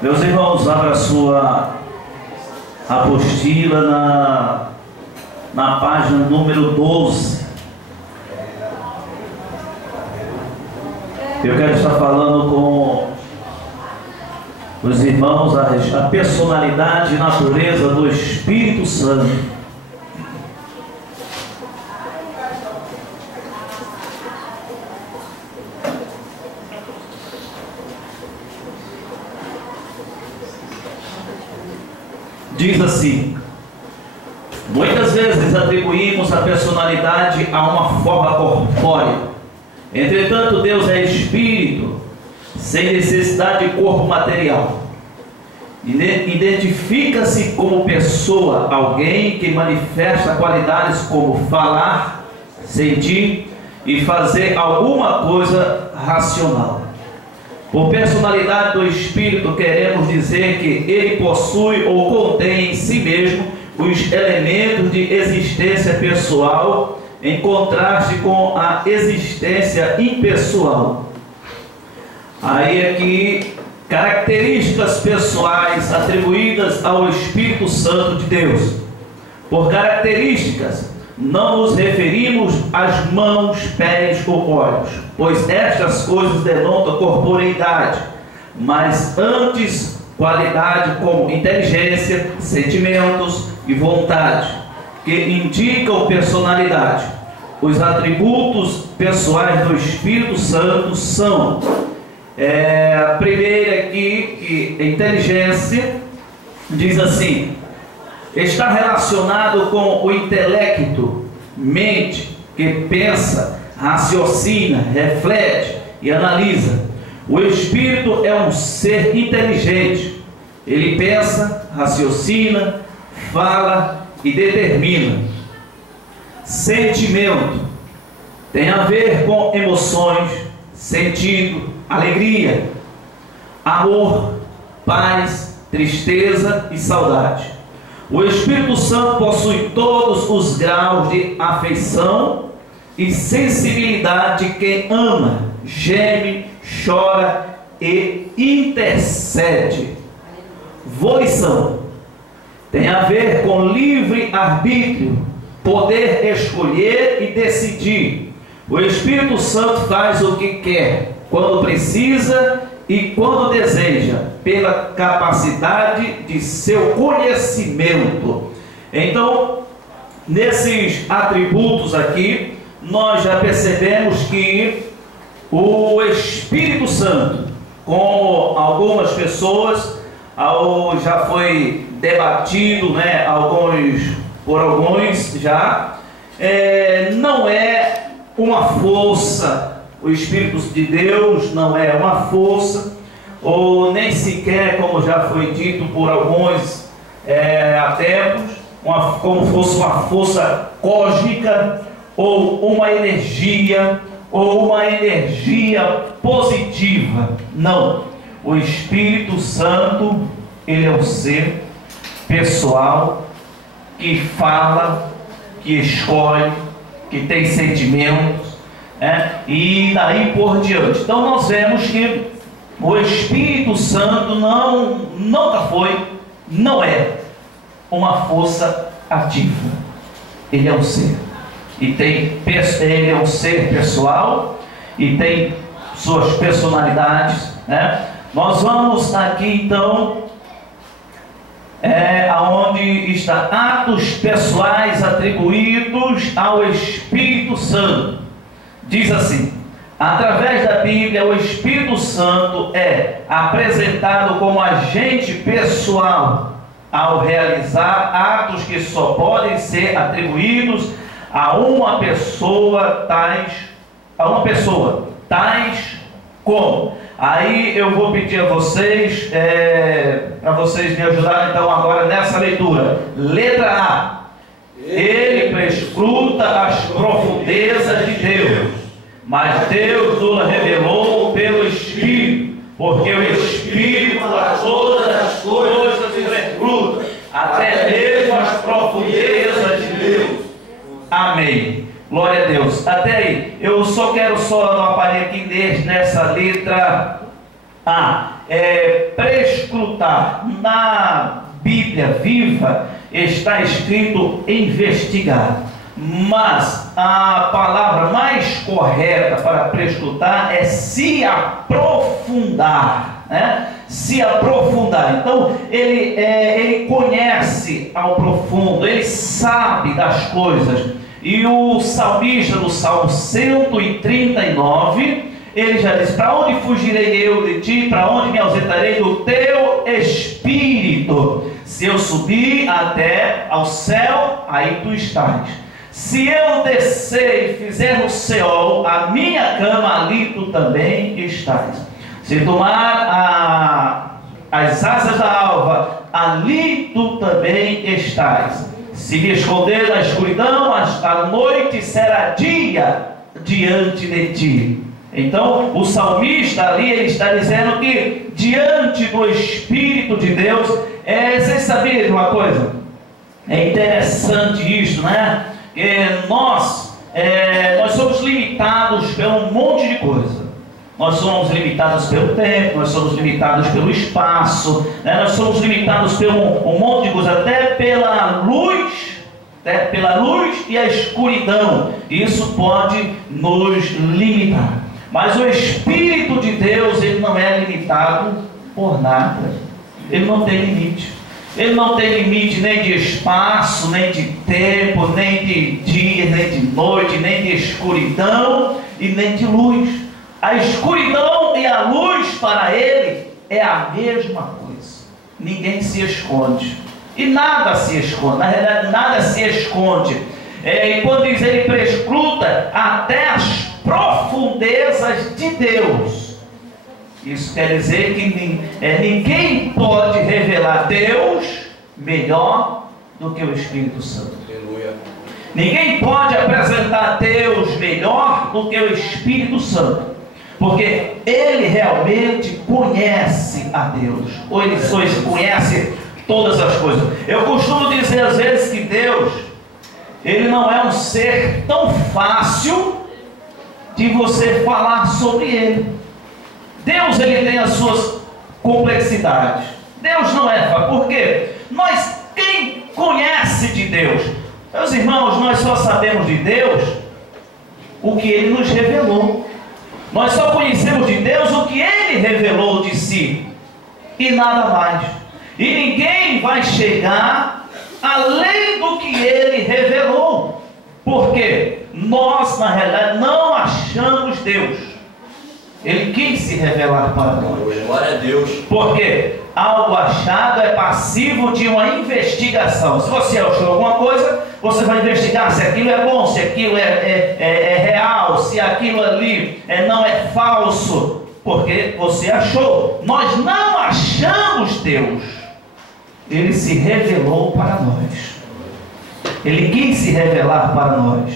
Meus irmãos, abra a sua apostila na página número 12. Eu quero estar falando com os irmãos a personalidade e natureza do Espírito Santo. Diz assim: muitas vezes atribuímos a personalidade a uma forma corpórea. Entretanto, Deus é Espírito, sem necessidade de corpo material. Identifica-se como pessoa alguém que manifesta qualidades como falar, sentir e fazer alguma coisa racional. Por personalidade do Espírito, queremos dizer que ele possui ou contém em si mesmo os elementos de existência pessoal, em contraste com a existência impessoal. Aí aqui, características pessoais atribuídas ao Espírito Santo de Deus. Por características, não nos referimos às mãos, pés ou olhos, pois estas coisas denotam corporeidade, mas antes qualidade como inteligência, sentimentos e vontade, que indicam personalidade. Os atributos pessoais do Espírito Santo são a primeira aqui, que inteligência, diz assim: está relacionado com o intelecto, mente, que pensa, raciocina, reflete e analisa. O Espírito é um ser inteligente. Ele pensa, raciocina, fala e determina. Sentimento tem a ver com emoções, sentido, alegria, amor, paz, tristeza e saudade. O Espírito Santo possui todos os graus de afeição e sensibilidade de quem ama, geme, chora e intercede. Volição tem a ver com livre arbítrio, poder escolher e decidir. O Espírito Santo faz o que quer, quando precisa e quando deseja, pela capacidade de seu conhecimento. Então, nesses atributos aqui, nós já percebemos que o Espírito Santo, como algumas pessoas, já foi debatido, né, por alguns já, não é uma força. O Espírito de Deus não é uma força, ou nem sequer, como já foi dito por alguns há tempos, como fosse uma força cósmica, ou uma energia positiva. Não. O Espírito Santo, ele é um ser pessoal, que fala, que escolhe, que tem sentimentos, e daí por diante. Então nós vemos que o Espírito Santo nunca foi, não é uma força ativa. Ele é um ser, ele é um ser pessoal e tem suas personalidades, Nós vamos aqui então aonde está atos pessoais atribuídos ao Espírito Santo. Diz assim: através da Bíblia, o Espírito Santo é apresentado como agente pessoal ao realizar atos que só podem ser atribuídos a uma pessoa, tais como. Aí eu vou pedir a vocês, para vocês me ajudarem então agora nessa leitura. Letra A: ele prescruta as profundezas de Deus, mas Deus o revelou pelo Espírito, porque o Espírito a todas as coisas prescruta, até mesmo as profundezas de Deus. Amém. Glória a Deus. Até aí, eu só quero não aparecer aqui nessa letra A. prescrutar? Na Bíblia Viva está escrito investigar, mas a palavra mais correta para prescrutar é se aprofundar, né? Se aprofundar. Então ele conhece ao profundo, ele sabe das coisas. E o salmista do Salmo 139, ele já diz: para onde fugirei eu de ti? Para onde me ausentarei do teu espírito? Se eu subir até ao céu, aí tu estás. Se eu descer e fizer no Seol a minha cama, ali tu também estás. Se tomar as asas da alva, ali tu também estás. Se me esconder na escuridão, a noite será dia diante de ti. Então, o salmista ali, ele está dizendo que diante do Espírito de Deus, vocês sabiam de uma coisa? É interessante isso, né? Nós somos limitados por um monte de coisa. Nós somos limitados pelo tempo, nós somos limitados pelo espaço, né? Nós somos limitados por um monte de coisa, até pela luz e a escuridão. Isso pode nos limitar. Mas o Espírito de Deus, ele não é limitado por nada. Ele não tem limite. Ele não tem limite nem de espaço, nem de tempo, nem de dia, nem de noite, nem de escuridão e nem de luz. A escuridão e a luz para ele é a mesma coisa. Ninguém se esconde. E nada se esconde. Na realidade, nada se esconde. E quando diz ele prescruta até as profundezas de Deus. Isso quer dizer que ninguém pode revelar Deus melhor do que o Espírito Santo. Aleluia. Ninguém pode apresentar Deus melhor do que o Espírito Santo, porque ele realmente conhece a Deus, ou ele só conhece todas as coisas. Eu costumo dizer às vezes que Deus, ele não é um ser tão fácil de você falar sobre ele. Deus, ele tem as suas complexidades. Deus não é fácil. Por quê? Quem conhece de Deus? Meus irmãos, nós só sabemos de Deus o que ele nos revelou. Nós só conhecemos de Deus o que ele revelou de si, e nada mais. E ninguém vai chegar além do que ele revelou, porque nós, na realidade, não achamos Deus. Ele quis se revelar para nós. Glória a Deus. Porque algo achado é passivo de uma investigação. Se você achou alguma coisa, você vai investigar se aquilo é bom, se aquilo é real, se aquilo ali não é falso, porque você achou. Nós não achamos Deus. Ele se revelou para nós. Ele quis se revelar para nós.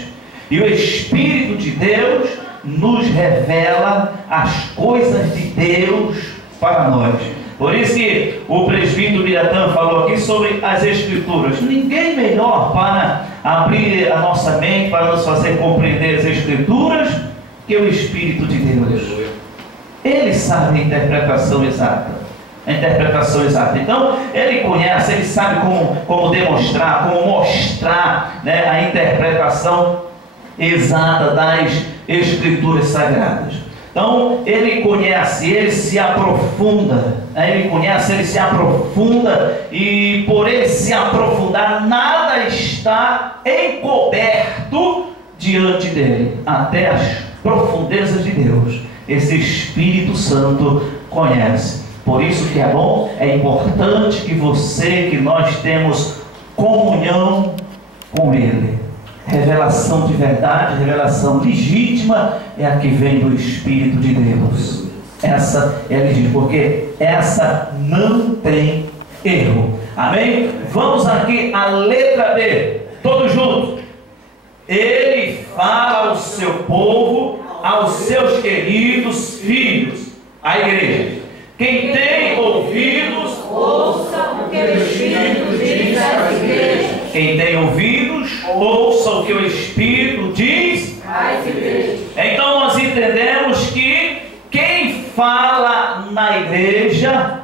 E o Espírito de Deus nos revela as coisas de Deus para nós. Por isso que o presbítero Biratã falou aqui sobre as Escrituras. Ninguém melhor para abrir a nossa mente, para nos fazer compreender as Escrituras, que o Espírito de Deus. Ele sabe a interpretação exata. Então, ele conhece, ele sabe como demonstrar, como mostrar, né, a interpretação exata das Escrituras Sagradas. Então, ele conhece, ele se aprofunda, né? Ele se aprofunda, e por ele se aprofundar, nada está encoberto diante dele, até as profundezas de Deus. Esse Espírito Santo conhece. Por isso que é bom, é importante que nós temos comunhão com ele. Revelação de verdade, revelação legítima é a que vem do Espírito de Deus. Essa é legítima, porque essa não tem erro. Amém? Vamos aqui à letra B, todos juntos. Ele fala ao seu povo, aos seus queridos filhos, a igreja. Quem tem ouvidos, ouça o que o Espírito diz às igrejas. Quem tem ouvidos, ouça o que o Espírito diz às igrejas. Então nós entendemos que quem fala na igreja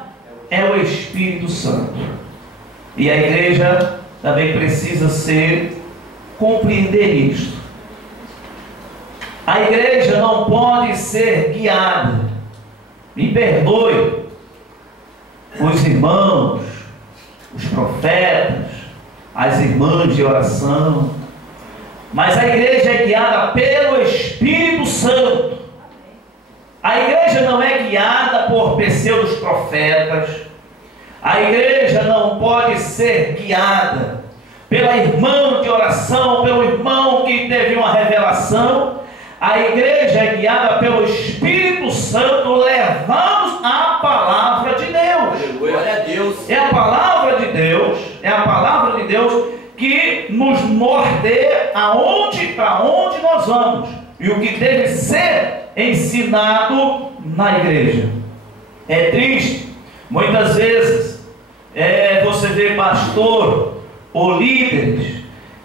é o Espírito Santo. E a igreja também precisa compreender isto. A igreja não pode ser guiada. Me perdoe, os irmãos, os profetas, as irmãs de oração, mas a igreja é guiada pelo Espírito Santo. A igreja não é guiada por pseudos profetas. A igreja não pode ser guiada pela irmã de oração, pelo irmão que teve uma revelação. A igreja é guiada pelo Espírito Santo, levados à palavra de Deus. Glória a Deus. É a palavra de Deus que nos norteia para onde nós vamos e o que deve ser ensinado na igreja. É triste, muitas vezes você vê pastor ou líderes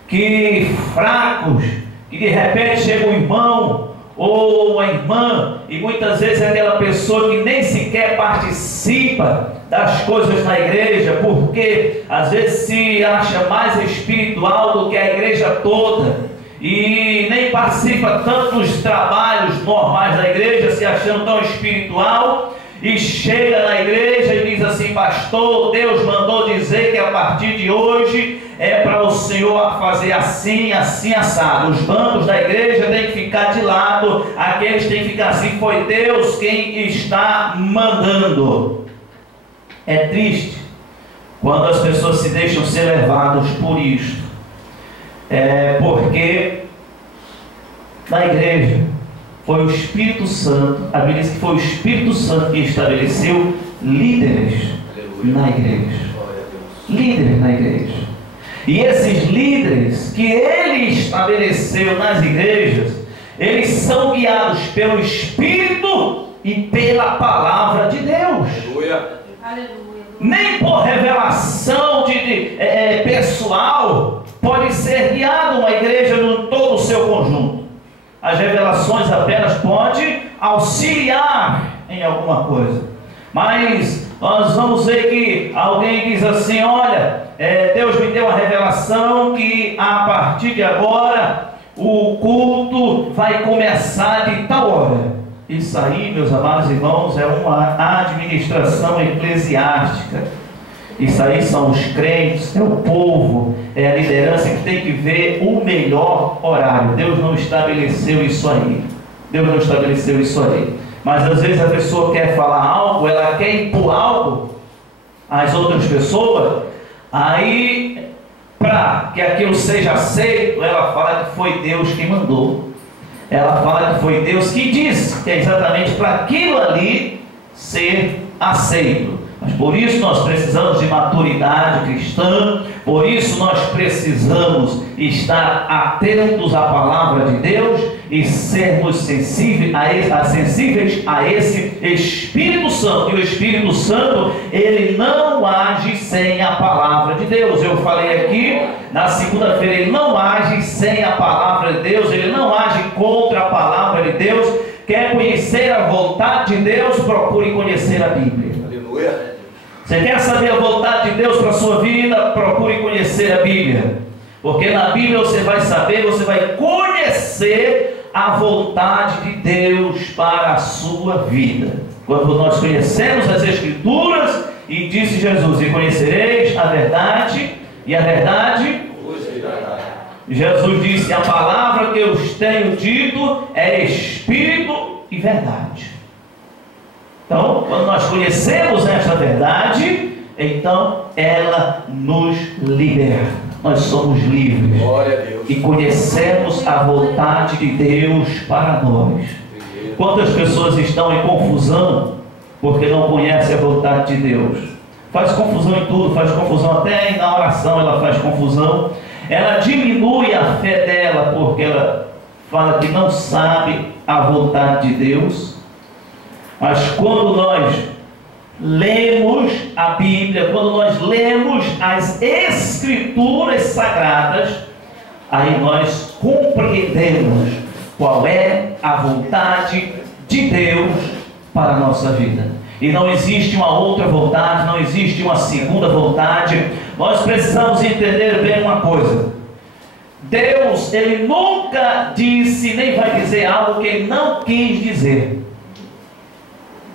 que fracos, que de repente chega um irmão ou uma irmã, e muitas vezes é aquela pessoa que nem sequer participa das coisas na igreja, porque às vezes se acha mais espiritual do que a igreja toda, e nem participa tanto dos trabalhos normais da igreja, se achando tão espiritual, e chega na igreja e diz assim: pastor, Deus mandou dizer que a partir de hoje é para o Senhor fazer assim, assim, assado. Os bancos da igreja têm que ficar de lado, aqueles têm que ficar assim, foi Deus quem está mandando. É triste quando as pessoas se deixam ser levadas por isto. Porque na igreja foi o Espírito Santo, a Bíblia diz que foi o Espírito Santo que estabeleceu líderes na igreja. Líderes na igreja. E esses líderes que ele estabeleceu nas igrejas, eles são guiados pelo Espírito e pela palavra de Deus. Aleluia. Nem por revelação pessoal pode ser guiado uma igreja em todo o seu conjunto. As revelações apenas podem auxiliar em alguma coisa. Mas nós vamos ver que alguém diz assim: olha, Deus me deu uma revelação que a partir de agora o culto vai começar de tal hora. Isso aí, meus amados irmãos, é uma administração eclesiástica. Isso aí são os crentes, é o povo, é a liderança que tem que ver o melhor horário. Deus não estabeleceu isso aí. Deus não estabeleceu isso aí. Mas às vezes a pessoa quer falar algo, ela quer impor algo às outras pessoas, aí para que aquilo seja aceito, ela fala que foi Deus que mandou. Ela fala que foi Deus que disse, que é exatamente para aquilo ali ser aceito. Mas por isso nós precisamos de maturidade cristã, por isso nós precisamos estar atentos à palavra de Deus e sermos sensíveis a esse Espírito Santo. E o Espírito Santo, ele não age sem a palavra de Deus. Eu falei aqui na segunda-feira, ele não age sem a palavra de Deus, ele não age contra a palavra de Deus. Quer conhecer a vontade de Deus? Procure conhecer a Bíblia. Aleluia. Você quer saber a vontade de Deus para a sua vida? Procure conhecer a Bíblia. Porque na Bíblia você vai saber, você vai conhecer a vontade de Deus para a sua vida. Quando nós conhecemos as Escrituras, e disse Jesus: e conhecereis a verdade, e a verdade Jesus disse: a palavra que eu tenho dito é Espírito e verdade. Então, quando nós conhecemos esta verdade, então ela nos liberta. Nós somos livres. Glória a Deus. E conhecemos a vontade de Deus para nós. Quantas pessoas estão em confusão porque não conhecem a vontade de Deus? Faz confusão em tudo, faz confusão até na oração, ela faz confusão. Ela diminui a fé dela porque ela fala que não sabe a vontade de Deus. Mas quando nós lemos a Bíblia, quando nós lemos as Escrituras Sagradas, aí nós compreendemos qual é a vontade de Deus para a nossa vida. e não existe uma outra vontade, não existe uma segunda vontade. Nós precisamos entender bem uma coisa: Deus, Ele nunca disse, nem vai dizer algo que Ele não quis dizer.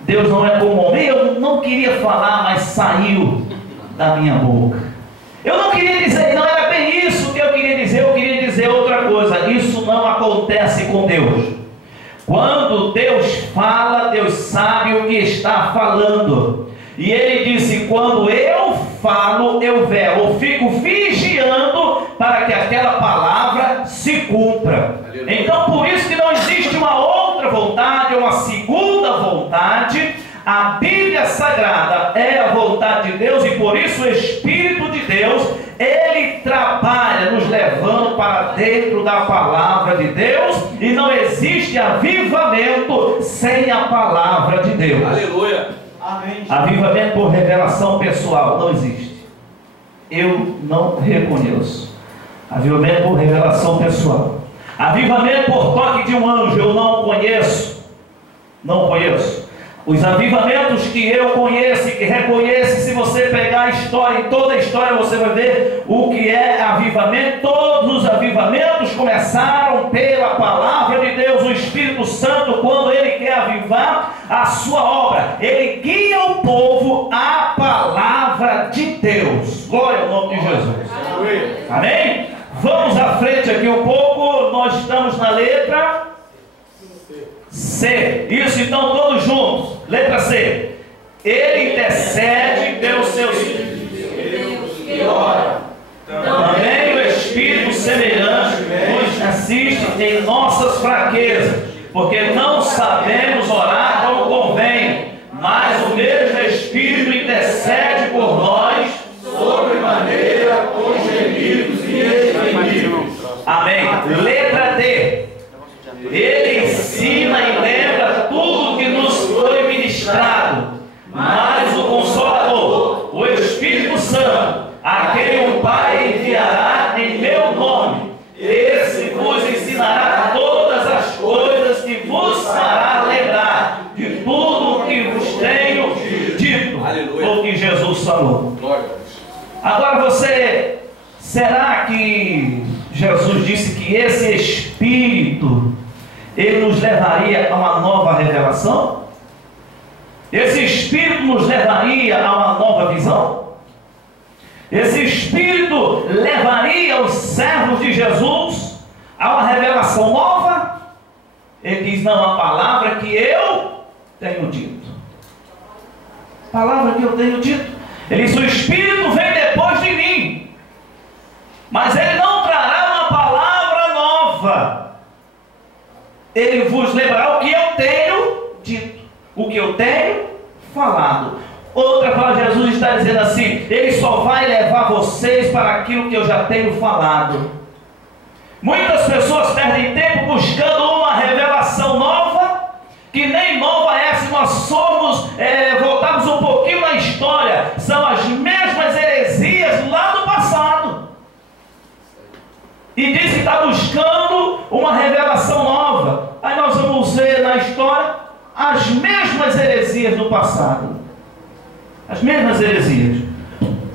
Deus não é como homem. Eu não queria falar, mas saiu da minha boca. Eu não queria dizer, não era bem isso que eu queria dizer outra coisa. Isso não acontece com Deus. Quando Deus fala, Deus sabe o que está falando. E Ele disse: quando eu falo, eu velo, eu fico vigiando para que aquela palavra se cumpra. Então, por isso que não existe uma outra vontade, uma segunda vontade. A Bíblia Sagrada é a vontade de Deus, e por isso o Espírito de Deus, Ele trabalha nos levando para dentro da palavra de Deus, e não existe avivamento sem a palavra de Deus. Aleluia. Amém. Avivamento por revelação pessoal não existe. Eu não reconheço. Avivamento por revelação pessoal. Avivamento por toque de um anjo, eu não conheço. Não conheço. Os avivamentos que eu conheço e que reconheço, se você pegar a história, em toda a história você vai ver o que é avivamento. Todos os avivamentos começaram pela palavra de Deus. O Espírito Santo, quando Ele quer avivar a sua obra, Ele guia o povo à palavra de Deus. Glória ao nome de Jesus. Amém? Vamos à frente aqui um pouco. Nós estamos na letra C. Isso, então, todos juntos. Letra C. Ele intercede pelos seus filhos que ora. Também o Espírito semelhante nos assiste em nossas fraquezas, porque não sabemos orar como convém, mas o mesmo Espírito intercede por nós sobremaneira com gemidos inexprimíveis. Amém. Letra D. Ele ensina e lembra tudo que nos foi ministrado, mas o Consolador, o Espírito Santo, a quem o Pai enviará em meu nome, esse vos ensinará todas as coisas e vos fará lembrar de tudo o que vos tenho dito. Aleluia. O que Jesus falou. Agora será que Jesus disse que esse Espírito, Ele nos levaria a uma nova revelação? Esse Espírito nos levaria a uma nova visão? Esse Espírito levaria os servos de Jesus a uma revelação nova? Ele diz: não, a palavra que eu tenho dito. Palavra que eu tenho dito. Ele diz: o Espírito vem depois de mim, mas Ele não trará uma palavra nova. Ele vos lembrará o que eu tenho dito, o que eu tenho falado. Outra palavra, Jesus está dizendo assim: Ele só vai levar vocês para aquilo que eu já tenho falado. Muitas pessoas perdem tempo buscando uma revelação nova, que nem nova é se nós somos, voltarmos um pouquinho na história, são as mesmas heresias lá do passado. E diz que está buscando uma revelação nova. Aí nós vamos ver na história as mesmas heresias do passado. As mesmas heresias.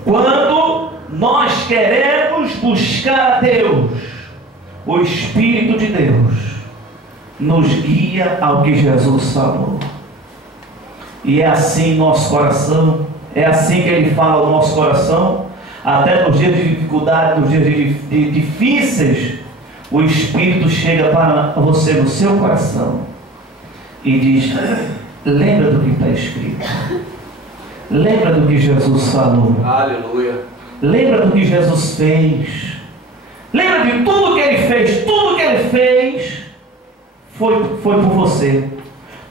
Quando nós queremos buscar a Deus, o Espírito de Deus nos guia ao que Jesus falou. E é assim nosso coração, é assim que Ele fala ao nosso coração. Até nos dias de dificuldade, nos dias difíceis, o Espírito chega para você no seu coração e diz: lembra do que está escrito. Lembra do que Jesus falou. Aleluia. Lembra do que Jesus fez. Lembra de tudo que Ele fez. Tudo que Ele fez foi por você.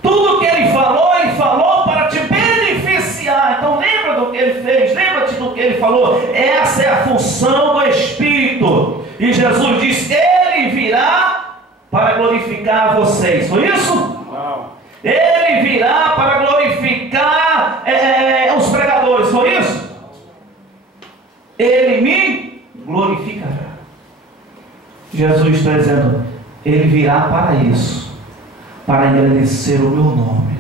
Tudo que Ele falou para te beneficiar. Então lembra do que Ele fez. Lembra-te do que Ele falou. Essa é a função do Espírito. E Jesus disse: Ele virá para glorificar vocês. Foi isso? Não. Ele virá para glorificar os pregadores. Foi isso? Ele me glorificará. Jesus está dizendo: Ele virá para isso, para engrandecer o meu nome.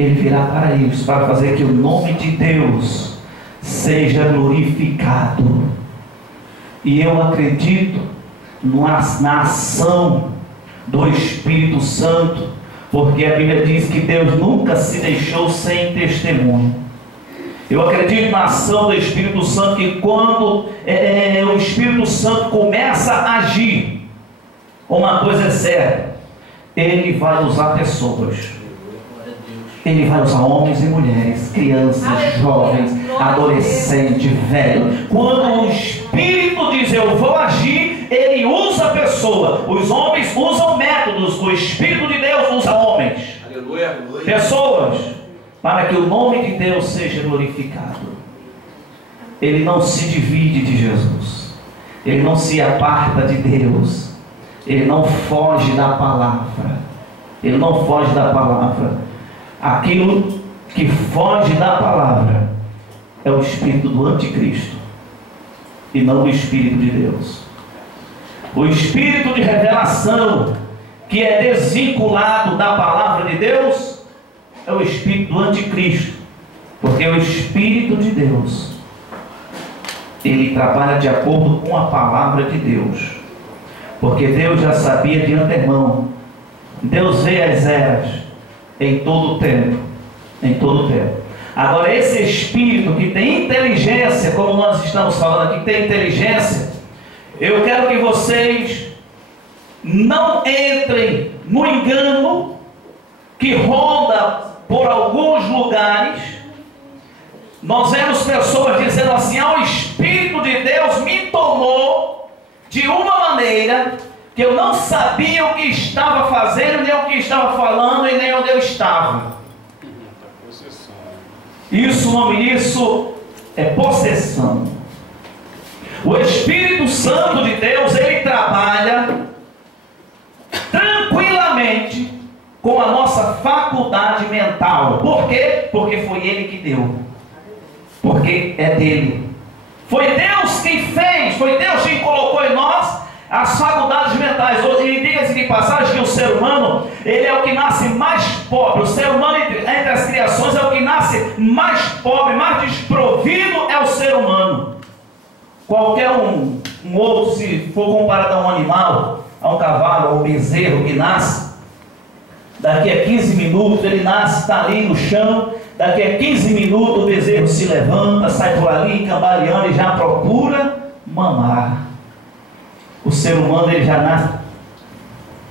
Ele virá para isso, para fazer que o nome de Deus seja glorificado. E eu acredito na ação do Espírito Santo, porque a Bíblia diz que Deus nunca se deixou sem testemunho. Eu acredito na ação do Espírito Santo, que quando o Espírito Santo começa a agir, uma coisa é certa, Ele vai usar pessoas. Ele vai usar homens e mulheres, crianças, jovens, adolescentes, velhos. Quando o Espírito diz eu vou agir, Ele usa a pessoa. Os homens usam métodos, o Espírito de Deus usa homens, pessoas, para que o nome de Deus seja glorificado. Ele não se divide de Jesus, Ele não se aparta de Deus, Ele não foge da palavra, Ele não foge da palavra. Aquilo que foge da palavra é o espírito do anticristo e não o Espírito de Deus. O espírito de revelação que é desvinculado da palavra de Deus é o espírito do anticristo, porque o Espírito de Deus, ele trabalha de acordo com a palavra de Deus, porque Deus já sabia de antemão. Deus vê as eras em todo o tempo, em todo o tempo. Agora, esse espírito que tem inteligência, como nós estamos falando aqui, tem inteligência, eu quero que vocês não entrem no engano que ronda por alguns lugares. Nós vemos pessoas dizendo assim: o Espírito de Deus me tomou de uma maneira que eu não sabia o que estava fazendo, nem o que estava falando, e nem onde eu estava. Isso, o nome disso é possessão. O Espírito Santo de Deus, ele trabalha tranquilamente com a nossa faculdade mental. Por quê? Porque foi Ele que deu. Porque é dele. Foi Deus quem fez, foi Deus quem colocou em nós as faculdades mentais. E diga-se de passagem que o ser humano, ele é o que nasce mais pobre. O ser humano entre as criações é o que nasce mais pobre, mais desprovido é o ser humano. Qualquer um outro, se for comparado a um animal, a um cavalo, a um bezerro que nasce, daqui a 15 minutos ele nasce, está ali no chão, daqui a 15 minutos o bezerro se levanta, sai por ali, cambaleando e já procura mamar. O ser humano, ele já nasce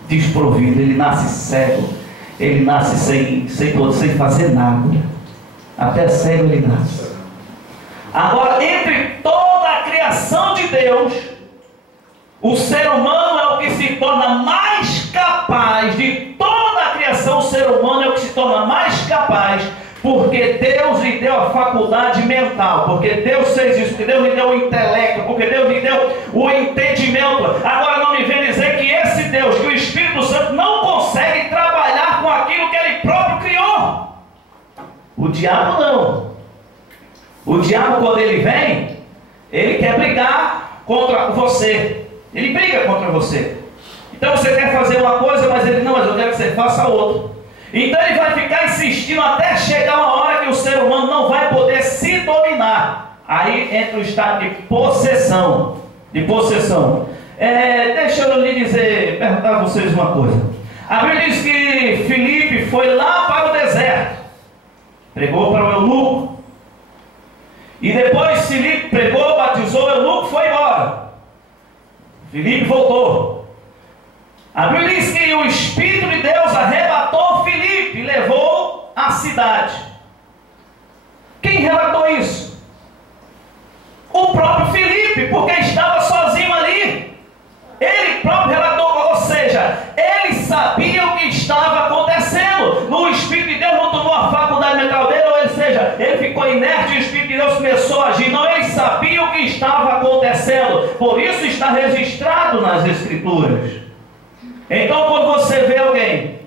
desprovido, ele nasce cego, ele nasce sem fazer nada, até cego ele nasce. Agora, entre toda a criação de Deus, o ser humano é o que se torna mais capaz, de toda a criação, o ser humano é o que se torna mais capaz, porque Deus lhe deu a faculdade mental, porque Deus fez isso, porque Deus lhe deu o intelecto, porque Deus lhe deu o entendimento. Agora não me vem dizer que esse Deus, que o Espírito Santo não consegue trabalhar com aquilo que Ele próprio criou. O diabo não. O diabo, quando ele vem, ele quer brigar contra você. Ele briga contra você. Então você quer fazer uma coisa, mas ele não, mas eu quero que você faça outra. Então ele vai ficar insistindo até chegar uma hora que o ser humano não vai poder se dominar. Aí entra o estado de possessão. De possessão. Deixa eu lhe dizer, perguntar a vocês uma coisa. A Bíblia diz que Filipe foi lá para o deserto, pregou para o eunuco, e depois Filipe pregou, batizou o eunuco, foi embora. Filipe voltou. A Bíblia diz que o Espírito de Deus arrebatou Filipe e levou à cidade. Quem relatou isso? O próprio Filipe, porque estava sozinho ali. Ele próprio relatou, ou seja, ele sabia o que estava acontecendo. O Espírito de Deus não tomou a faculdade mental dele, ou seja, ele ficou inerte e o Espírito de Deus começou a agir. Não, ele sabia o que estava acontecendo. Por isso está registrado nas Escrituras. Então, quando você vê alguém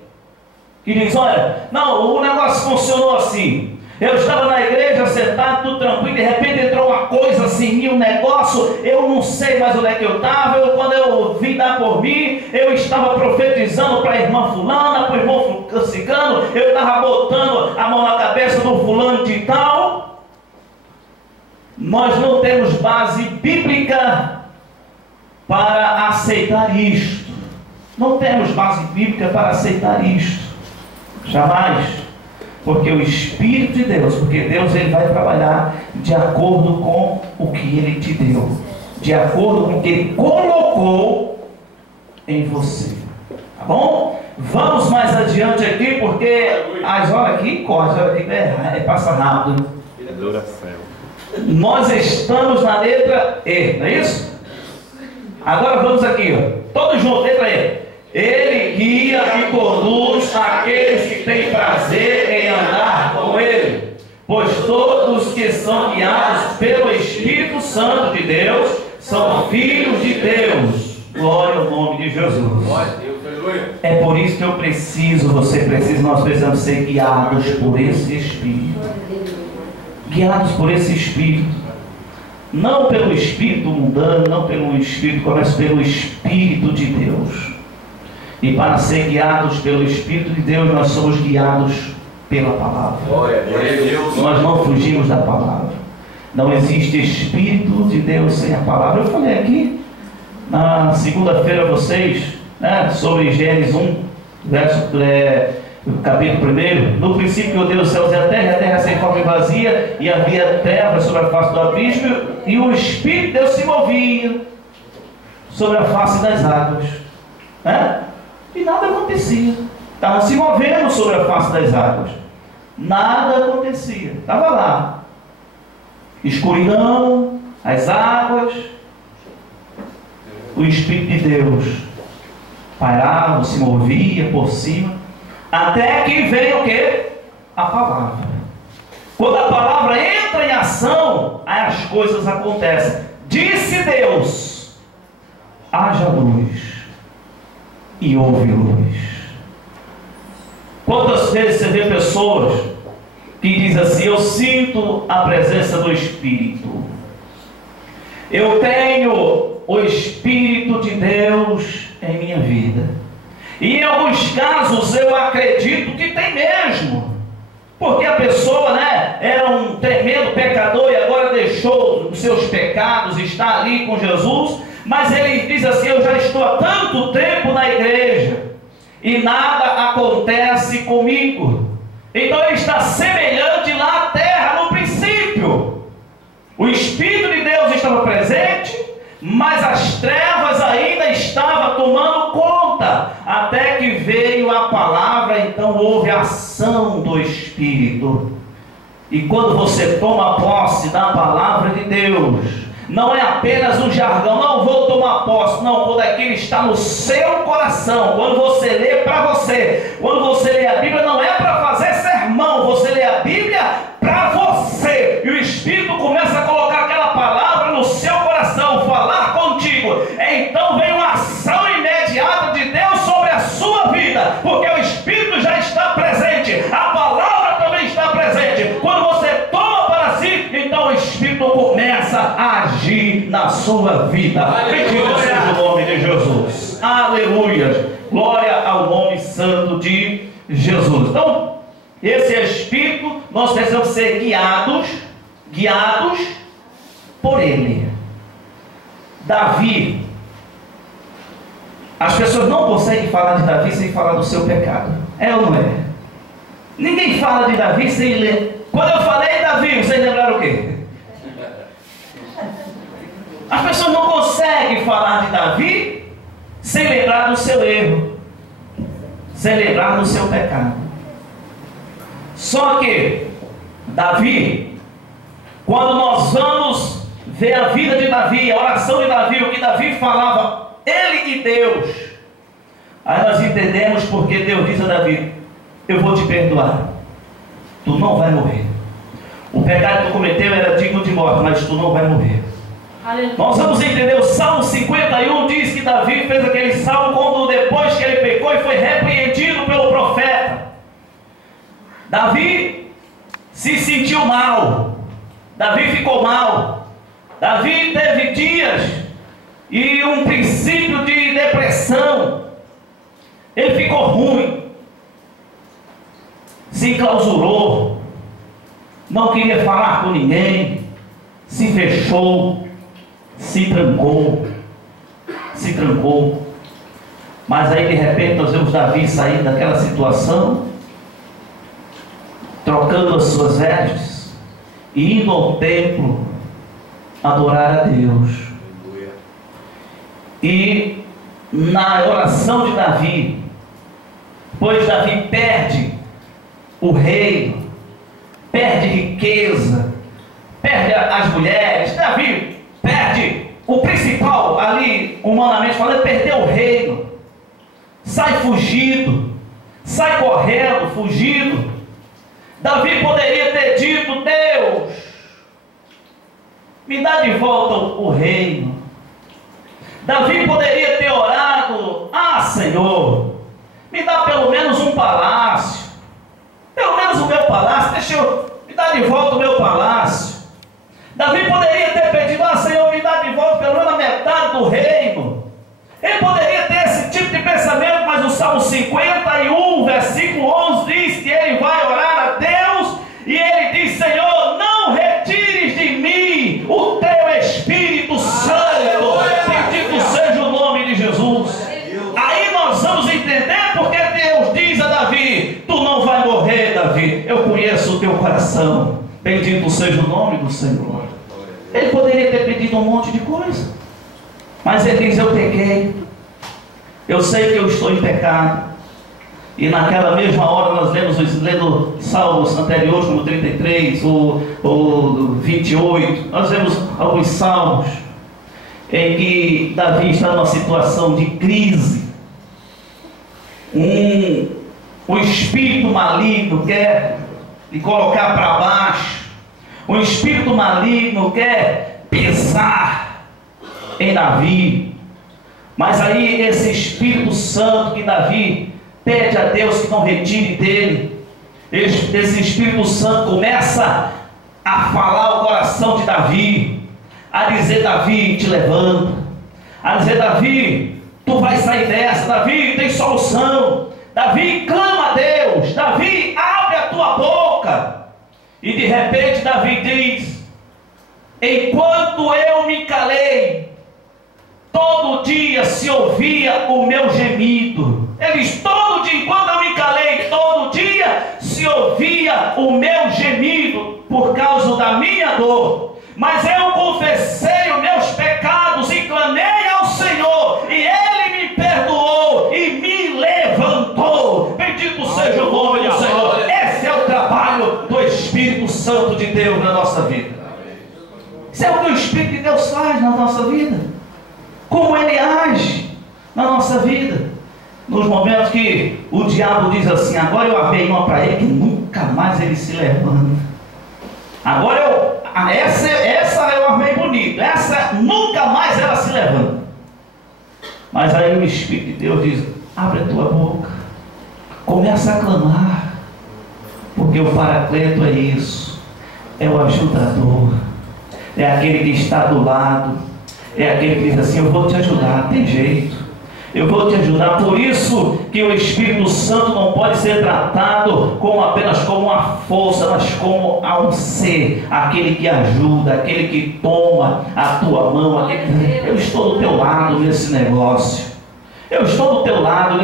que diz: olha, não, o negócio funcionou assim, eu estava na igreja sentado, tudo tranquilo, de repente entrou uma coisa assim, um negócio posso, eu não sei mais onde é que eu estava, quando eu vim dar por mim, eu estava profetizando para a irmã fulana, para o irmão cicano, eu estava botando a mão na cabeça do fulano de tal. Nós não temos base bíblica para aceitar isto. Não temos base bíblica para aceitar isto. Jamais. Porque o Espírito de Deus, porque Deus ele vai trabalhar de acordo com o que Ele te deu, de acordo com o que Ele colocou em você. Tá bom? Vamos mais adiante aqui, porque as horas aqui correm, as horas aqui passa rápido. Nós estamos na letra E, não é isso? Agora vamos aqui, ó. Todos juntos, letra E. Ele guia e conduz aqueles que têm prazer em andar com Ele, pois todos que são guiados pelo Espírito Santo de Deus são filhos de Deus. Glória ao nome de Jesus. É por isso que eu preciso, você precisa, nós precisamos ser guiados por esse Espírito. Guiados por esse Espírito. Não pelo Espírito mundano, não pelo Espírito, mas pelo Espírito de Deus. E para ser guiados pelo Espírito de Deus, nós somos guiados pela palavra. Nós não fugimos da palavra. Não existe Espírito de Deus sem a palavra. Eu falei aqui na segunda-feira a vocês, né, sobre Gênesis 1, capítulo 1. No princípio criou Deus os céus e a terra sem forma e vazia, e havia trevas sobre a face do abismo, e o Espírito de Deus se movia sobre a face das águas, né? E nada acontecia. Estava se movendo sobre a face das águas. Nada acontecia. Estava lá. Escuridão, as águas. O Espírito de Deus pairava, se movia por cima. Até que veio o quê? A palavra. Quando a palavra entra em ação, aí as coisas acontecem. Disse Deus: haja luz. E houve luz. Quantas vezes você vê pessoas que dizem assim: eu sinto a presença do Espírito, eu tenho o Espírito de Deus em minha vida, e em alguns casos eu acredito que tem mesmo, porque a pessoa, né, era um tremendo pecador e agora deixou os seus pecados, está ali com Jesus. Mas ele diz assim: eu já estou há tanto tempo na igreja e nada acontece comigo. Então ele está semelhante lá à terra no princípio. O Espírito de Deus estava presente, mas as trevas ainda estavam tomando conta, até que veio a palavra. Então houve a ação do Espírito. E quando você toma posse da palavra de Deus, não é apenas um jargão, não vou tomar posse, não, quando aquilo está no seu coração, quando você lê para você, quando você lê a Bíblia, não é para fazer sermão, você lê a Bíblia para você, e o Espírito começa a colocar aquela palavra no seu coração, falar contigo, então vem uma ação imediata de Deus sobre a sua vida, porque o Espírito já está presente, a palavra também está presente. Quando você toma para si, então o Espírito começa a agir na sua vida. Bendito seja o nome de Jesus. Aleluia. Glória ao nome santo de Jesus. Então, esse Espírito, nós precisamos ser guiados por Ele. Davi, as pessoas não conseguem falar de Davi sem falar do seu pecado. É ou não é? Ninguém fala de Davi sem ler. Quando eu falei Davi, vocês lembraram o quê? As pessoas não conseguem falar de Davi sem lembrar do seu erro, sem lembrar do seu pecado. Só que Davi, quando nós vamos ver a vida de Davi, a oração de Davi, o que Davi falava, ele e Deus, aí nós entendemos porque Deus diz a Davi: eu vou te perdoar, tu não vai morrer. O pecado que tu cometeu era digno de morte, mas tu não vai morrer. Aleluia. Nós vamos entender o Salmo 51, diz que Davi fez aquele salmo quando depois que ele pecou e foi repreendido pelo profeta. Davi se sentiu mal, Davi ficou mal, Davi teve dias e um princípio de depressão. Ele ficou ruim, se enclausurou, não queria falar com ninguém, se fechou, se trancou. Mas aí de repente nós vemos Davi sair daquela situação, trocando as suas vestes e indo ao templo adorar a Deus. E na oração de Davi, pois Davi perde o reino, perde riqueza, perde as mulheres, Davi perde o principal ali, humanamente falando, perdeu o reino, sai fugido, sai correndo, fugido. Davi poderia ter dito: Deus, me dá de volta o reino. Davi poderia ter orado: ah, Senhor, me dá pelo menos um palácio, pelo menos o meu palácio, me dá de volta o meu palácio. Davi poderia ter pedido: ah, Senhor, me dá de volta pelo menos a metade do reino. Ele poderia ter esse tipo de pensamento, mas o Salmo 51, versículo 11 diz que ele vai orar a Deus e ele diz: Senhor, não retires de mim o teu Espírito Santo. Bendito seja o nome de Jesus. Aí nós vamos entender porque Deus diz a Davi: tu não vai morrer, Davi, eu conheço o teu coração. Bendito seja o nome do Senhor. Ele poderia ter pedido um monte de coisa, mas ele diz: eu pequei, eu sei que eu estou em pecado. E naquela mesma hora nós lendo salmos anteriores, como 33 ou 28, nós vemos alguns salmos em que Davi está numa situação de crise. Um espírito maligno quer lhe colocar para baixo, um espírito maligno quer pesar em Davi. Mas aí esse Espírito Santo que Davi pede a Deus que não retire dele, esse Espírito Santo começa a falar o coração de Davi, a dizer: Davi, te levanta, a dizer: Davi, tu vai sair dessa, Davi, tem solução, Davi, clama a Deus, Davi, abre a tua boca. E de repente Davi diz: enquanto eu me calei, todo dia se ouvia o meu gemido. Ele diz: todo dia, enquanto eu me calei, todo dia se ouvia o meu gemido por causa da minha dor. Mas eu confessei os meus pecados e clamei ao Senhor, e Ele me perdoou e me levantou. Bendito seja o nome do Senhor. Esse é o trabalho do Espírito Santo de Deus na nossa vida. Isso é o que o Espírito de Deus faz na nossa vida, como Ele age na nossa vida. Nos momentos que o diabo diz assim: agora eu armei uma para ele que nunca mais ele se levanta. Agora essa eu armei bonito, essa nunca mais ela se levanta. Mas aí o Espírito de Deus diz: abre a tua boca, começa a clamar, porque o Paracleto é isso, é o ajudador, é aquele que está do lado, é aquele que diz assim: eu vou te ajudar, tem jeito, eu vou te ajudar. Por isso que o Espírito Santo não pode ser tratado apenas como uma força, mas como um ser, aquele que ajuda, aquele que toma a tua mão, eu estou do teu lado nesse negócio, eu estou do teu lado,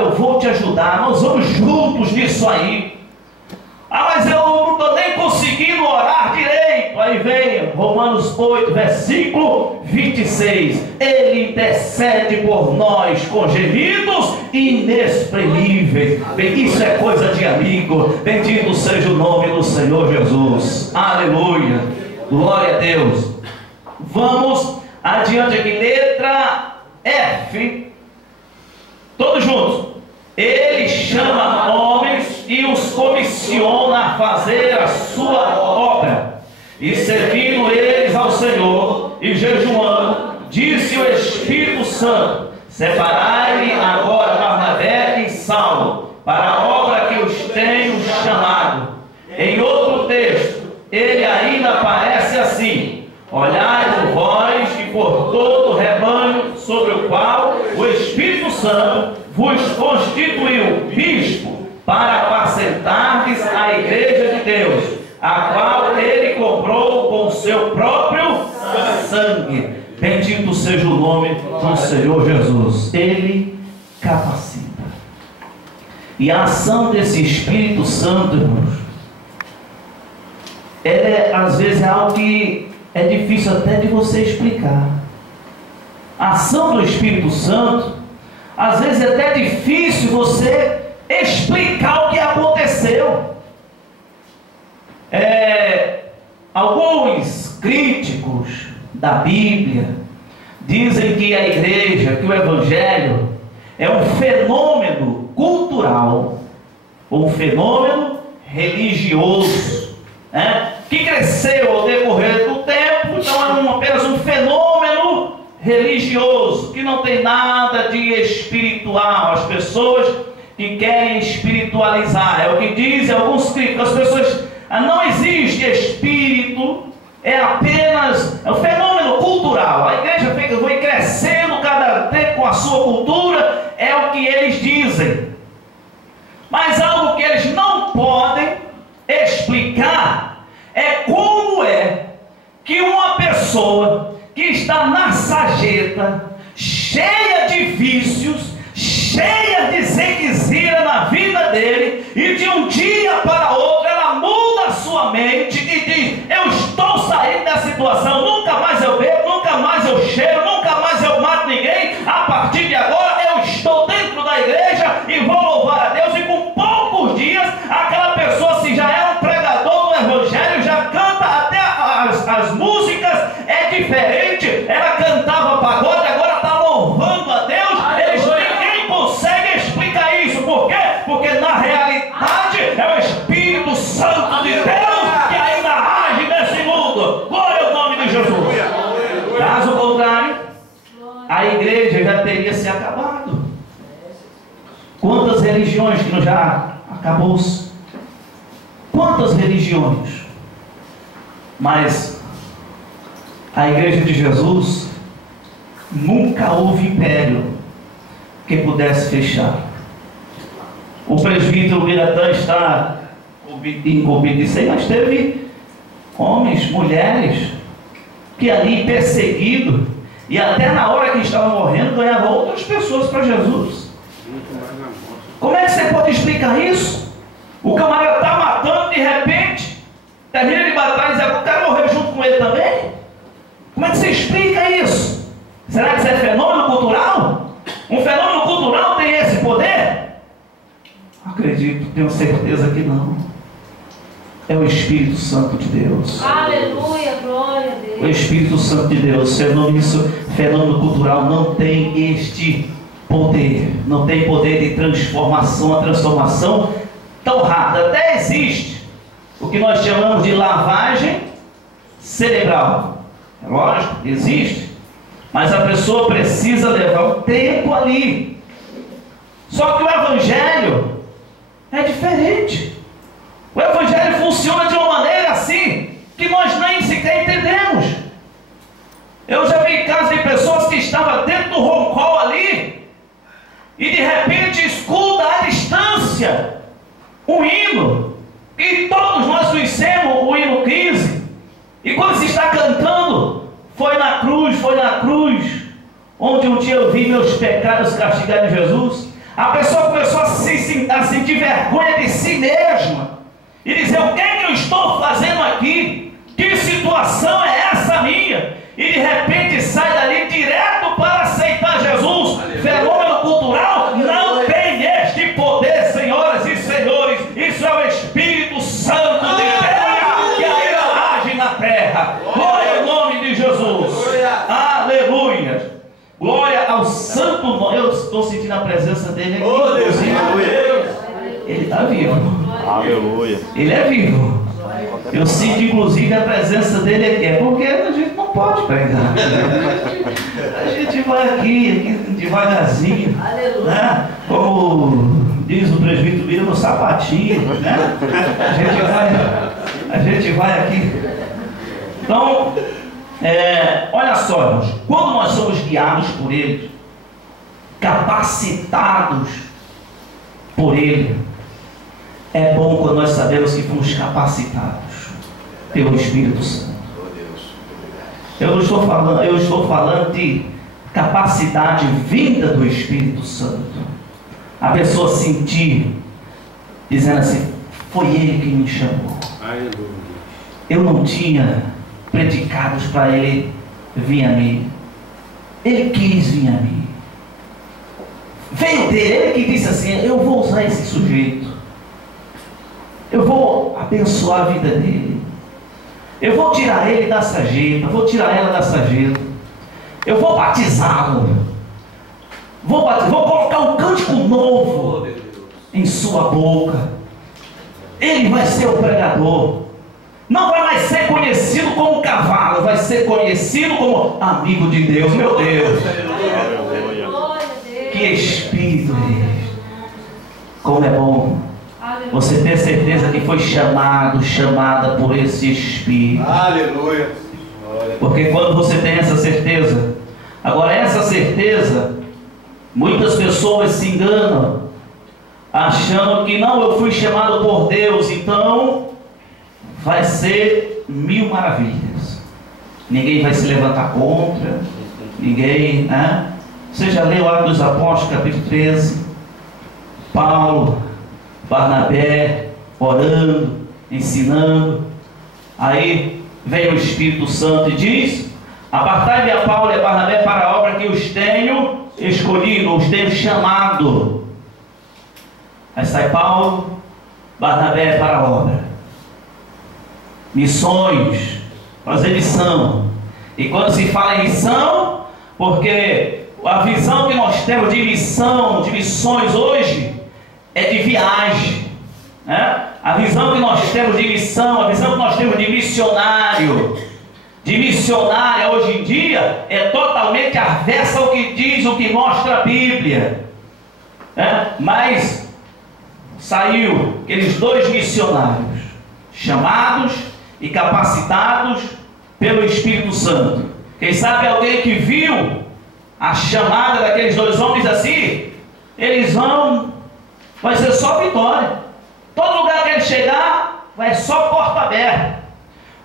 eu vou te ajudar, nós vamos juntos nisso aí. Ah, mas eu não estou nem conseguindo orar direito. Aí vem Romanos 8, versículo 26. Ele intercede por nós com gemidos inexprimíveis. Isso é coisa de amigo. Bendito seja o nome do Senhor Jesus. Aleluia. Glória a Deus. Vamos adiante aqui. Letra F. Todos juntos. Ele chama homens e os comissiona a fazer a sua obra. E servindo eles ao Senhor e jejuando, disse o Espírito Santo: separai-me agora Barnabé e Saulo para a obra que os tenho chamado. Em outro texto, ele ainda aparece assim: olhai por vós e por todo o rebanho sobre o qual o Espírito Santo vos constituiu bispo para apacentardes a igreja de Deus, a qual ele comprou com o seu próprio sangue. Bendito seja o nome do Senhor Jesus. Ele capacita. E a ação desse Espírito Santo, irmãos, às vezes é algo que é difícil até de você explicar. A ação do Espírito Santo, às vezes é até difícil você explicar o que aconteceu. Alguns críticos da Bíblia dizem que a igreja, que o Evangelho é um fenômeno cultural, ou um fenômeno religioso, que cresceu ao decorrer do tempo. Então é apenas um fenômeno religioso, que não tem nada de espiritual. As pessoas que querem espiritualizar, é o que dizem alguns críticos, as pessoas, não existe espírito, é apenas um fenômeno cultural. A igreja foi crescendo cada tempo com a sua cultura, é o que eles dizem. Mas algo que eles não podem explicar é como é que uma pessoa que está na sarjeta, cheia de vícios, cheia de ziquezira na vida dele, e de um dia para outro ela muda a sua mente e diz: eu estou saindo da situação, nunca mais eu bebo, nunca mais eu cheiro, nunca mais eu mato ninguém, a partir de agora eu estou dentro da igreja e vou louvar a Deus. E com poucos dias aquela pessoa, se já é um pregador do Evangelho, já canta até as músicas, é diferente. Ela cantava pagode, agora está louvando a Deus. Ninguém consegue explicar isso. Por quê? Porque na realidade é o Espírito Santo de Deus que ainda age nesse mundo. Glória ao nome de Jesus. Caso contrário, a igreja já teria se acabado. Quantas religiões que não já acabou-se? Quantas religiões? Mas a igreja de Jesus, nunca houve império que pudesse fechar. O presbítero Biratã está incumbido disso aí, mas teve homens, mulheres que ali perseguido, e até na hora que estavam morrendo ganhavam outras pessoas para Jesus. Como é que você pode explicar isso? O camarada está matando, de repente termina de matar e diz: eu quero morrer junto com ele também. Como é que você explica isso? Será que isso é fenômeno cultural? Um fenômeno cultural tem esse poder? Acredito, tenho certeza que não. É o Espírito Santo de Deus. Aleluia, glória a Deus. O Espírito Santo de Deus. Fenômeno cultural não tem este poder. Não tem poder de transformação. A transformação tão rápida. Até existe o que nós chamamos de lavagem cerebral. É lógico, existe. Mas a pessoa precisa levar um tempo ali. Só que o Evangelho é diferente. O Evangelho funciona de uma maneira assim, que nós nem sequer entendemos. Eu já vi casos de pessoas que estavam dentro do roncol ali, e de repente escuta à distância um hino, e todos nós conhecemos o hino 15, e quando se está cantando, foi na cruz, onde um dia eu vi meus pecados castigados em Jesus, a pessoa começou a sentir vergonha de si mesma, e dizer: o que é que eu estou fazendo aqui? Que situação é essa minha? E de repente sai dali direto para aceitar Jesus. Fenômeno cultural não tem este poder, senhoras e senhores. Isso é o Espírito Santo de Deus que ainda age na terra. Glória ao nome de Jesus. Aleluia. Glória ao santo nome. Eu estou sentindo a presença dele aqui. Ele está vivo. Aleluia. Ele é vivo. Eu sinto inclusive a presença dele aqui. É porque a gente não pode pregar. A gente vai aqui devagarzinho, né? Como diz o presbítero Mira, no sapatinho, né? A gente vai aqui. Então, Olha só, irmãos, quando nós somos guiados por Ele, capacitados por Ele, é bom quando nós sabemos que fomos capacitados pelo Espírito Santo. Eu estou falando de capacidade vinda do Espírito Santo. A pessoa sentir, dizendo assim, foi Ele que me chamou. Eu não tinha predicados para Ele vir a mim. Ele quis vir a mim. Veio dele, Ele que disse assim, eu vou usar esse sujeito. Eu vou abençoar a vida dele. Eu vou tirar ele da sarjeta, vou tirar ela da sarjeta. Eu vou batizá-lo. Vou colocar um cântico novo em sua boca. Ele vai ser o pregador. Não vai mais ser conhecido como cavalo, vai ser conhecido como amigo de Deus. Meu Deus, que espírito é esse? Como é bom você ter certeza que foi chamada por esse Espírito. Aleluia. Porque quando você tem essa certeza, agora essa certeza, muitas pessoas se enganam, achando que não, eu fui chamado por Deus, então vai ser mil maravilhas. Ninguém vai se levantar contra, ninguém, né? Você já leu Atos dos Apóstolos, capítulo 13, Paulo, Barnabé, orando, ensinando. Aí vem o Espírito Santo e diz, apartai-me a Paulo e a Barnabé para a obra que os tenho escolhido, os tenho chamado. Aí sai Paulo, Barnabé para a obra. Missões, fazer missão. E quando se fala em missão, porque a visão que nós temos de missão, de missões hoje, é de viagem, né? A visão que nós temos de missão, a visão que nós temos de missionário hoje em dia, é totalmente avessa ao que diz, o que mostra a Bíblia, né? Mas saiu aqueles dois missionários, chamados e capacitados pelo Espírito Santo. Quem sabe alguém que viu a chamada daqueles dois homens assim, eles vai ser só vitória. Todo lugar que eles chegar, vai só porta aberta.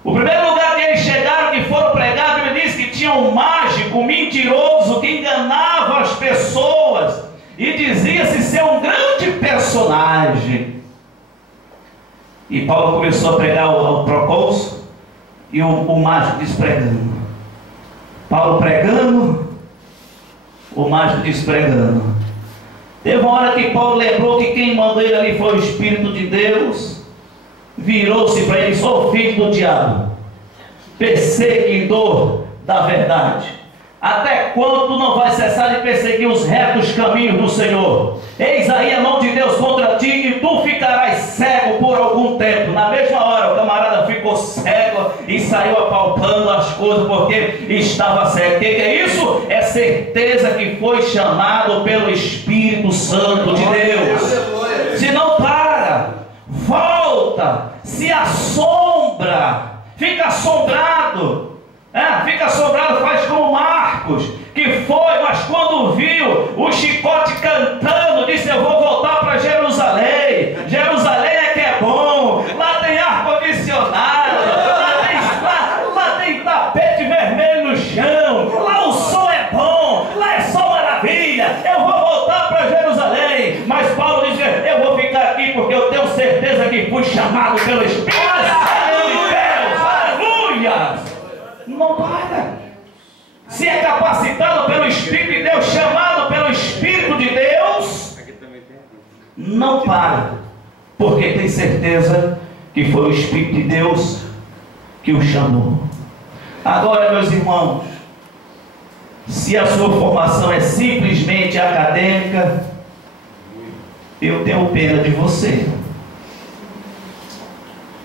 O primeiro lugar que eles chegaram, que foram pregados, ele disse que tinha um mágico, um mentiroso, que enganava as pessoas e dizia-se ser um grande personagem. E Paulo começou a pregar o procônsul e o mágico despregando. Paulo pregando, o mágico despregando. Teve uma hora que Paulo lembrou que quem mandou ele ali foi o Espírito de Deus. Virou-se para ele, sou filho do diabo, perseguidor da verdade. Até quando tu não vai cessar de perseguir os retos caminhos do Senhor? Eis aí a mão de Deus contra ti, e tu ficarás cego por algum tempo. Na mesma hora o camarada ficou cego e saiu apalpando as coisas porque estava cego. O que é isso? É certeza que foi chamado pelo Espírito Santo de Deus. Se não para, volta, se assombra, fica assombrado. Fica assombrado, faz como Marcos, que foi, mas quando viu o chicote cantando, disse, eu vou voltar para Jerusalém. Jerusalém é que é bom, lá tem ar-condicionado, lá tem tapete vermelho no chão, lá o som é bom, lá é só maravilha, eu vou voltar para Jerusalém. Mas Paulo disse, eu vou ficar aqui porque eu tenho certeza que fui chamado pelo Espírito Santo de Deus. Aleluia! Não para. Se é capacitado pelo Espírito de Deus, chamado pelo Espírito de Deus, não para, porque tem certeza que foi o Espírito de Deus que o chamou. Agora, meus irmãos, se a sua formação é simplesmente acadêmica, eu tenho pena de você.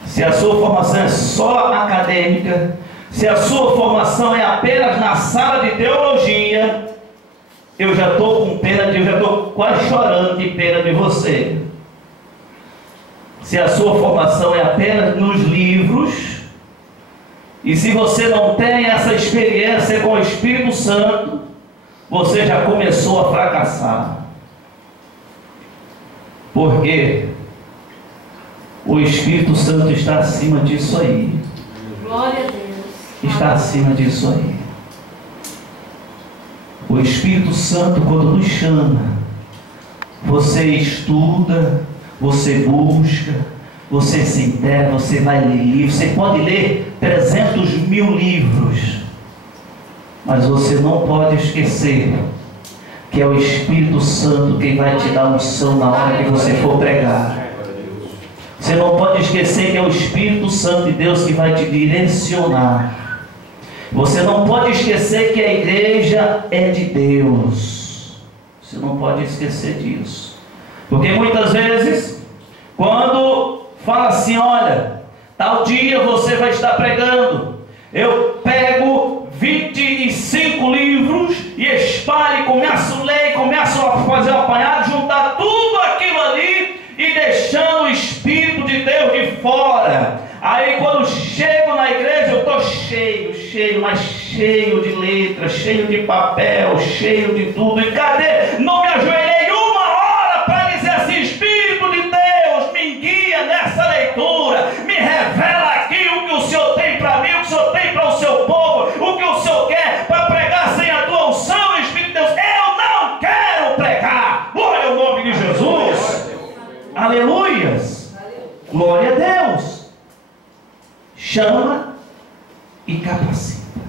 Se a sua formação é só acadêmica, se a sua formação é apenas na sala de teologia, eu já estou com pena eu já estou quase chorando de pena de você. Se a sua formação é apenas nos livros, E se você não tem essa experiência com o Espírito Santo, você já começou a fracassar. Porque o Espírito Santo está acima disso aí. Glória a Deus. Está acima disso aí. O Espírito Santo, quando nos chama, você estuda, você busca, você se integra, você vai ler livros. Você pode ler 300.000 livros, mas você não pode esquecer que é o Espírito Santo quem vai te dar unção na hora que você for pregar. Você não pode esquecer que é o Espírito Santo de Deus que vai te direcionar. Você não pode esquecer que a igreja é de Deus. Você não pode esquecer disso. Porque muitas vezes, quando fala assim, olha, tal dia você vai estar pregando, eu pego 25 livros e espalho, começo a ler, começo a fazer um apanhado, juntar tudo aquilo ali e deixando o Espírito de Deus de fora. Aí quando chego na igreja eu estou cheio, mas cheio de letras, cheio de papel, cheio de tudo. E cadê? Não me ajoelhei uma hora para dizer assim, Espírito de Deus, me guia nessa leitura, me revela aqui o que o Senhor tem para mim, o que o Senhor tem para o seu povo, o que o Senhor quer para pregar sem a tua unção, Espírito de Deus. Eu não quero pregar. Glória ao nome de Jesus. Aleluias. Glória a Deus. Chama e capacita.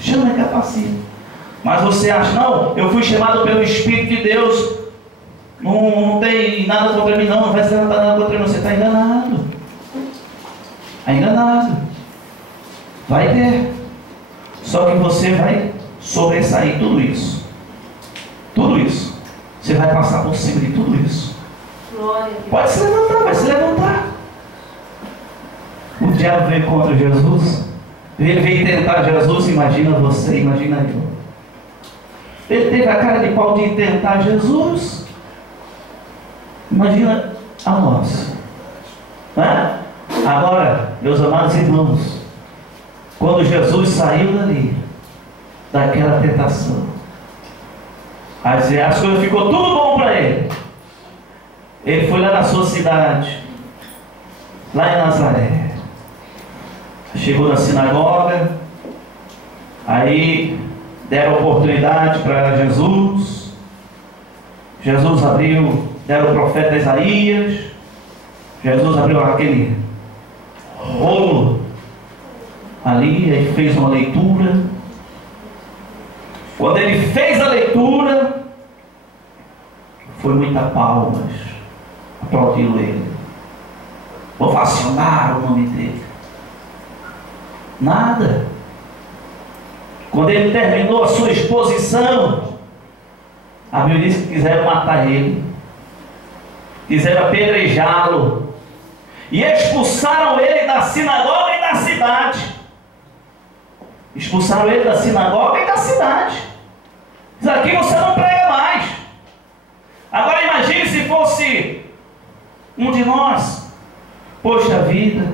Chama e capacita. Mas você acha, não, eu fui chamado pelo Espírito de Deus, não tem nada contra mim, não vai se levantar nada contra mim. Você está enganado. Está enganado. Vai ter. Só que você vai sobressair tudo isso. Tudo isso. Você vai passar por cima de tudo isso. Pode se levantar, vai se levantar. O diabo veio contra Jesus. Ele veio tentar Jesus. Imagina você, imagina eu. Ele teve a cara de pau de tentar Jesus. Imagina a nós, né? Agora, meus amados irmãos, quando Jesus saiu dali, daquela tentação, as coisas ficou tudo bom para ele. Ele foi lá na sua cidade, lá em Nazaré. Chegou na sinagoga, aí deram oportunidade para Jesus. Jesus abriu, deram o profeta Isaías. Jesus abriu aquele rolo ali, aí fez uma leitura. Quando ele fez a leitura, foi muita palmas, aplaudiram ele, ovacionaram o nome dele. Nada. Quando ele terminou a sua exposição, a Bíblia diz que quiseram matar ele, quiseram apedrejá-lo e expulsaram ele da sinagoga e da cidade. Expulsaram ele da sinagoga e da cidade. Diz, aqui você não prega mais. Agora imagine se fosse um de nós. Poxa vida,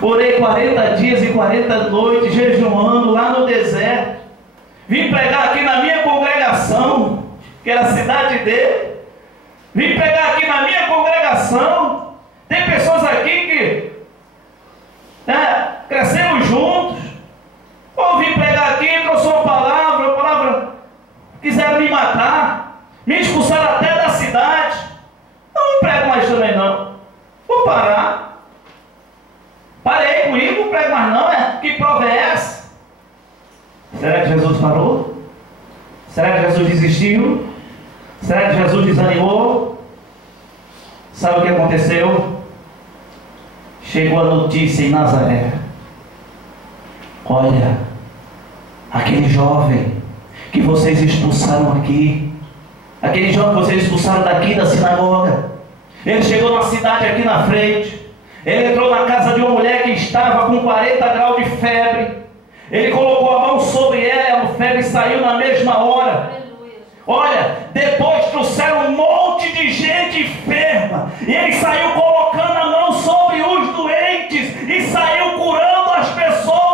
orei 40 dias e 40 noites, jejuando lá no deserto. Vim pregar aqui na minha congregação, que era a cidade dele. Vim pregar aqui na minha congregação. Tem pessoas aqui que crescemos juntos. Ou vim pregar aqui, trouxe uma palavra, quiseram me matar, me expulsaram até da cidade. Não prego mais também não. Vou parar. Parei comigo, não prego mais não, que prova é essa? Será que Jesus parou? Será que Jesus desistiu? Será que Jesus desanimou? Sabe o que aconteceu? Chegou a notícia em Nazaré. Olha, aquele jovem que vocês expulsaram aqui, aquele jovem que vocês expulsaram daqui da sinagoga, ele chegou numa cidade aqui na frente. Ele entrou na casa de uma mulher que estava com 40 graus de febre. Ele colocou a mão sobre ela, a febre saiu na mesma hora. Olha, depois trouxeram um monte de gente enferma, e ele saiu colocando a mão sobre os doentes, e saiu curando as pessoas.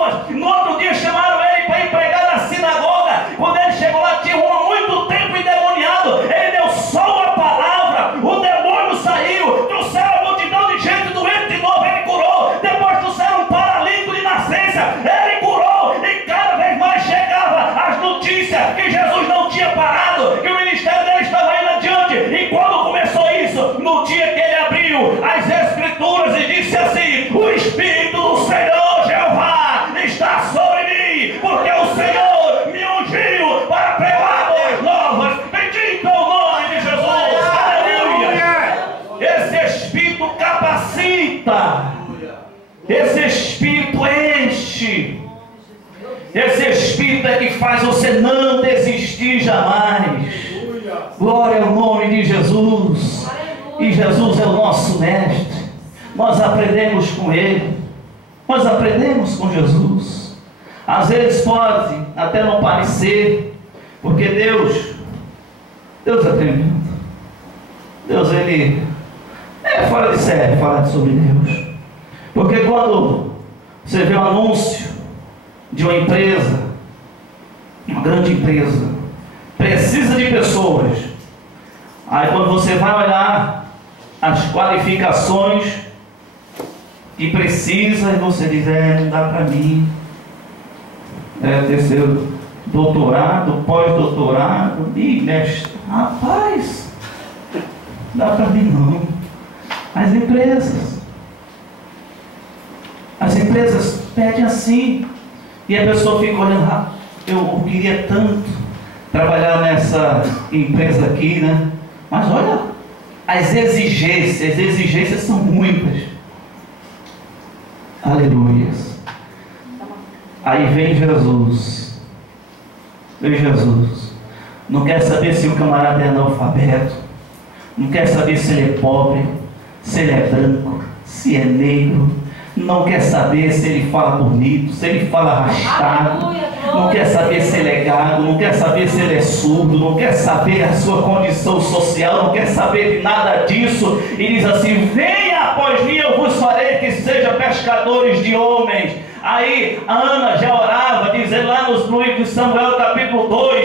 Esse Espírito é que faz você não desistir jamais. Glória ao nome de Jesus. E Jesus é o nosso mestre. Nós aprendemos com Ele. Nós aprendemos com Jesus. Às vezes pode até não parecer, porque Deus é tremendo. Deus, Ele é fora de série falar sobre Deus. Porque quando você vê um anúncio de uma empresa, uma grande empresa, precisa de pessoas, aí quando você vai olhar as qualificações que precisa, e você diz, não dá para mim, terceiro doutorado, pós-doutorado, e mestre, rapaz, não dá para mim não. As empresas pedem assim, e a pessoa fica olhando, eu queria tanto trabalhar nessa empresa aqui, né? Mas olha, as exigências são muitas. Aleluia. Aí vem Jesus. Não quer saber se o camarada é analfabeto, não quer saber se ele é pobre, se ele é branco, se é negro, não quer saber se ele fala bonito, se ele fala arrastado, não quer saber se ele é gago, não quer saber se ele é surdo, não quer saber a sua condição social, não quer saber de nada disso, e diz assim, venha após mim, eu vos farei que sejam pescadores de homens. Aí Ana já orava, dizendo lá no livro de Samuel capítulo 2,